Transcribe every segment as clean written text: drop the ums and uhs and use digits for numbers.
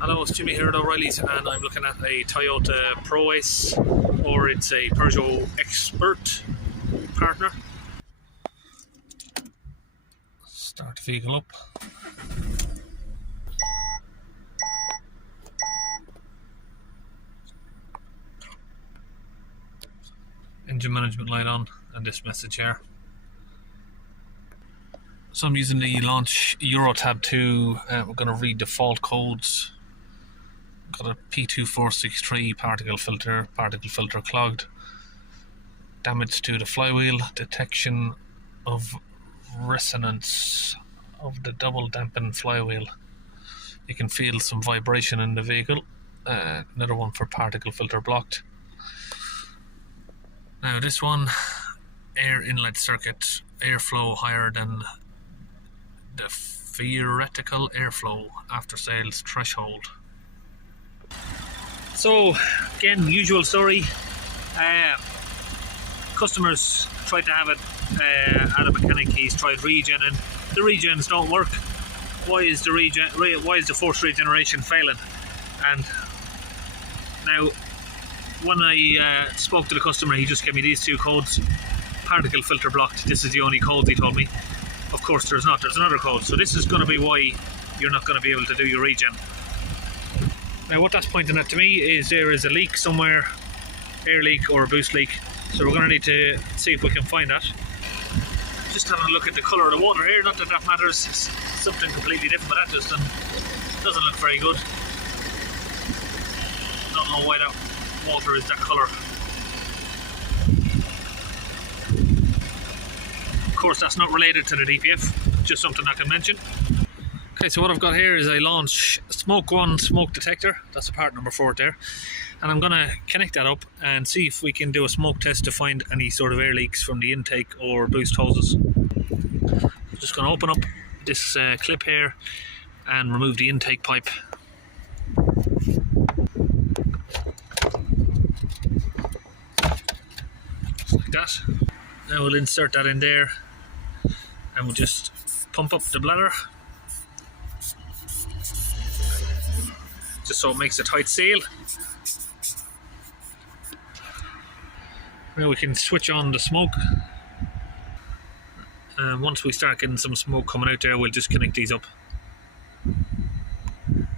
Hello, it's Jimmy here at O'Reilly's, and I'm looking at a Toyota ProAce, or it's a Peugeot Expert partner. Start the vehicle up. Engine management light on, and this message here. So I'm using the launch Euro tab 2. We're going to read default codes. Got a P2463 particle filter clogged, damage to the flywheel, detection of resonance of the double dampened flywheel. You can feel some vibration in the vehicle. Another one for particle filter blocked. Now this one, air inlet circuit, airflow higher than the theoretical airflow after sales threshold. So again, usual story. Customers tried to have it at a mechanic. He's tried regen and the regens don't work. Why is the forced regeneration failing? And now when I spoke to the customer, he just gave me these two codes. Particle filter blocked. This is the only code he told me. Of course there's not, there's another code. So this is going to be why you're not going to be able to do your regen. Now what that's pointing at to me is there is a leak somewhere, air leak or a boost leak. So we're going to need to see if we can find that. Just having a look at the colour of the water here, not that that matters, it's something completely different, but that just doesn't look very good. Don't know why that water is that colour. Of course that's not related to the DPF, just something I can mention. Okay, so what I've got here is a launch smoke 1 smoke detector. That's the part number 4 there. And I'm going to connect that up and see if we can do a smoke test to find any sort of air leaks from the intake or boost hoses. I'm just going to open up this clip here and remove the intake pipe. Just like that. Now we'll insert that in there and we'll just pump up the bladder. Just so it makes a tight seal. Now we can switch on the smoke, and once we start getting some smoke coming out there, we'll just connect these up.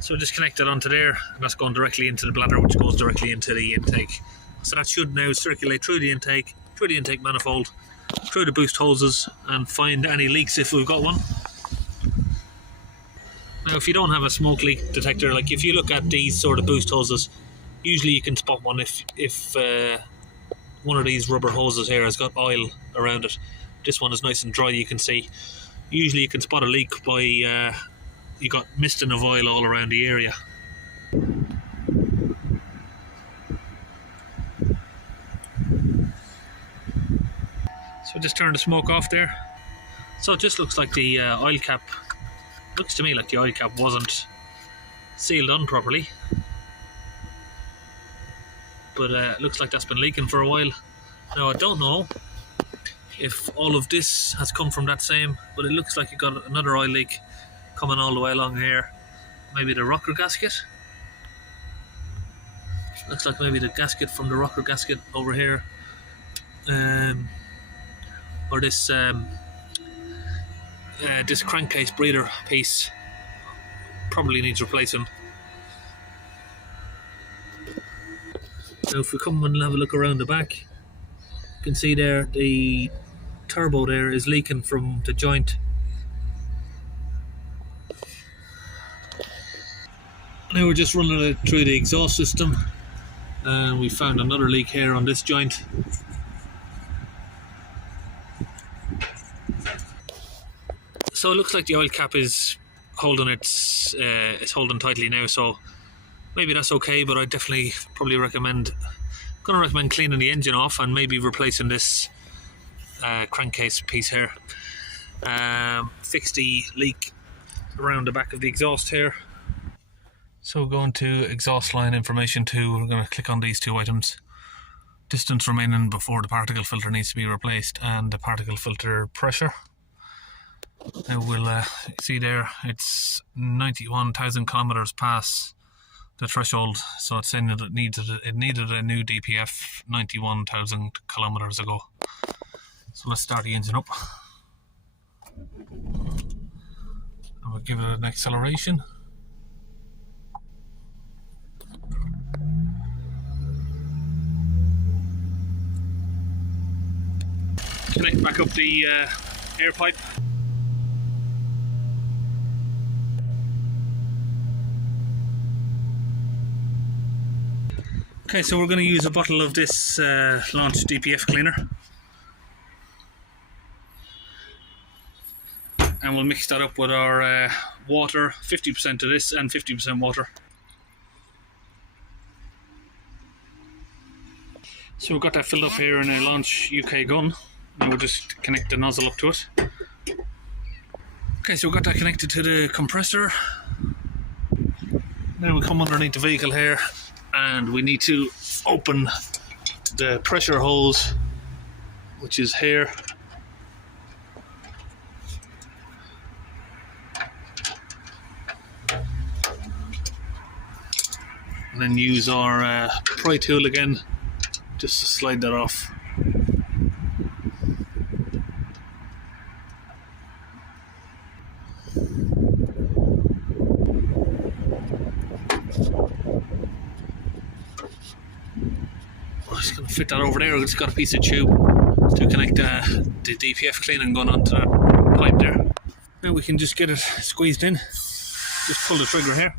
So just connect it onto there, and that's going directly into the bladder, which goes directly into the intake. So that should now circulate through the intake manifold, through the boost hoses, and find any leaks if we've got one. Now if you don't have a smoke leak detector, like if you look at these sort of boost hoses, usually you can spot one if one of these rubber hoses here has got oil around it. This one is nice and dry, you can see. Usually you can spot a leak by you got misting of oil all around the area. So just turn the smoke off there. So it just looks like the oil cap, looks to me like the oil cap wasn't sealed on properly. But it looks like that's been leaking for a while. Now I don't know if all of this has come from that same, but it looks like you got another oil leak coming all the way along here. Maybe the rocker gasket. Looks like maybe the gasket from the rocker gasket over here. Or this this crankcase breather piece probably needs replacing. Now if we come and have a look around the back, you can see there the turbo there is leaking from the joint. Now we're just running it through the exhaust system, and we found another leak here on this joint. So it looks like the oil cap is holding it's holding tightly now, so maybe that's okay, but I definitely probably recommend cleaning the engine off and maybe replacing this crankcase piece here. Fix the leak around the back of the exhaust here. So going to exhaust line information 2, we're going to click on these two items. Distance remaining before the particle filter needs to be replaced, and the particle filter pressure. Now we'll see there, it's 91,000 kilometers past the threshold, so it's saying that it needed a new DPF 91,000 kilometers ago. So let's start the engine up. And we'll give it an acceleration. Connect back up the air pipe. Okay, so we're going to use a bottle of this launch DPF cleaner. And we'll mix that up with our water, 50% of this and 50% water. So we've got that filled up here in a Launch UK gun. Now we'll just connect the nozzle up to it. Okay, so we've got that connected to the compressor. Now we come underneath the vehicle here and we need to open the pressure hose, which is here. And then use our pry tool again just to slide that off. I'm just going to fit that over there. I've just got a piece of tube to connect the DPF cleaning gun onto that pipe there. Now we can just get it squeezed in. Just pull the trigger here.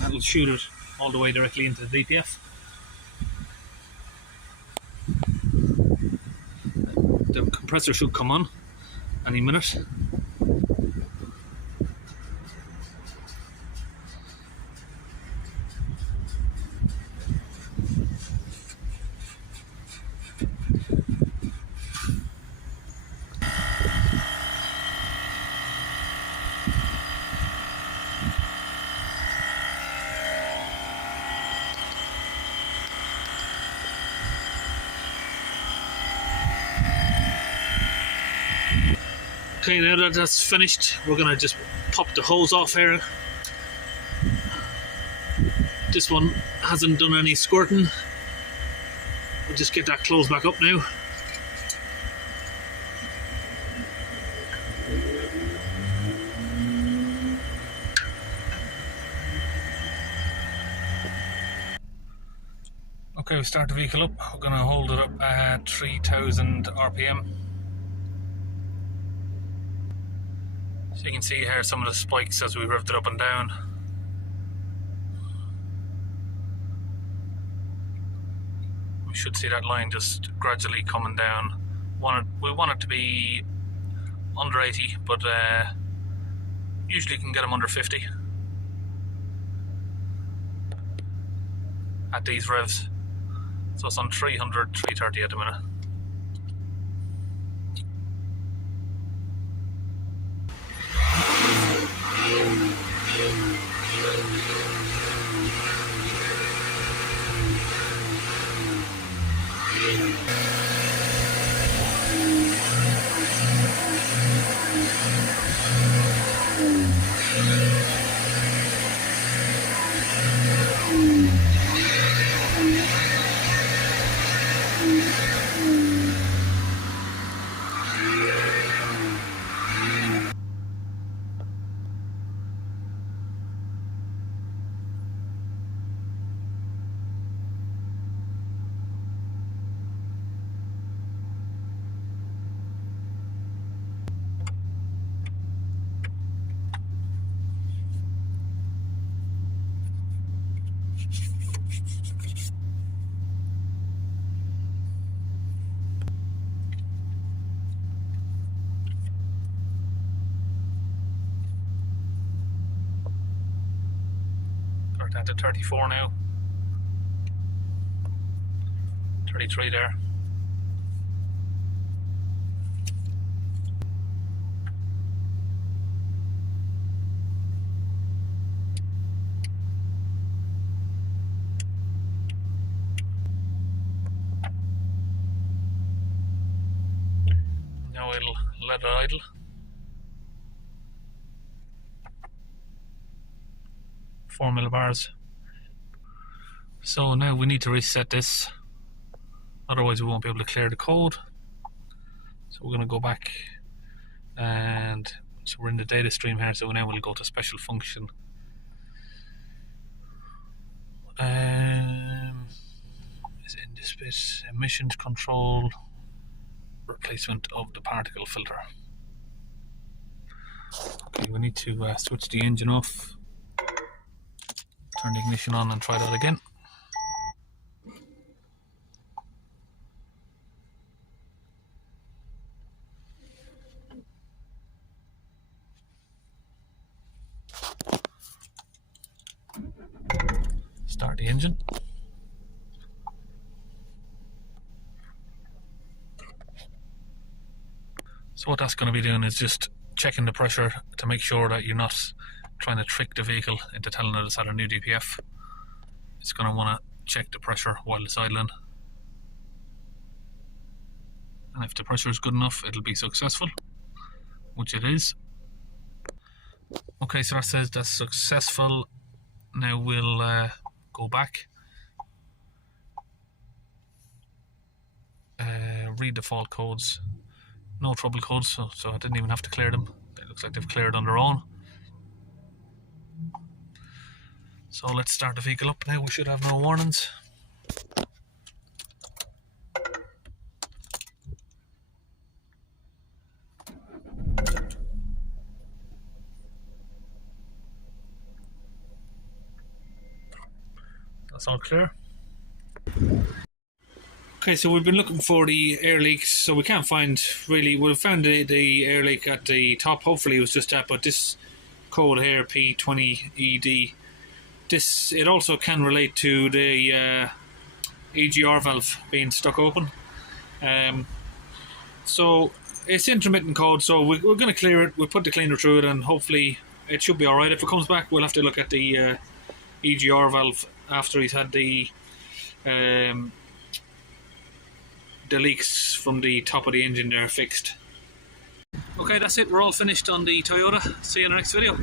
That'll shoot it all the way directly into the DPF. The compressor should come on any minute. Okay, now that that's finished, we're going to just pop the hose off here. This one hasn't done any squirting. We'll just get that closed back up now. Okay, we start the vehicle up. We're going to hold it up at 3,000 RPM. So you can see here some of the spikes as we revved it up and down. We should see that line just gradually coming down. We want it to be under 80, but usually you can get them under 50 at these revs. So it's on 300, 330 at the minute. Down to 34 now. 33 there. Now we'll let it idle. 4 millibars. So now we need to reset this, otherwise we won't be able to clear the code. So we're going to go back, and so we're in the data stream here, so now we'll go to special function. Is it in this bit? Emissions control, replacement of the particle filter. Okay, we need to switch the engine off, turn the ignition on and try that again. Start the engine. So what that's going to be doing is just checking the pressure to make sure that you're not trying to trick the vehicle into telling it it's had a new DPF. It's going to want to check the pressure while it's idling, and if the pressure is good enough, it'll be successful, which it is. Okay, so that says that's successful. Now we'll go back, read the fault codes. No trouble codes, so I didn't even have to clear them. It looks like they've cleared on their own. So let's start the vehicle up now. We should have no warnings. That's all clear. Okay, so we've been looking for the air leaks, so we can't find really. We've found the air leak at the top. Hopefully it was just that, but this code here, P20ED, it also can relate to the EGR valve being stuck open. So it's intermittent code, so we're going to clear it. We'll put the cleaner through it, and hopefully it should be alright. If it comes back, we'll have to look at the EGR valve after he's had the leaks from the top of the engine there fixed. Okay, that's it. We're all finished on the Toyota. See you in the next video.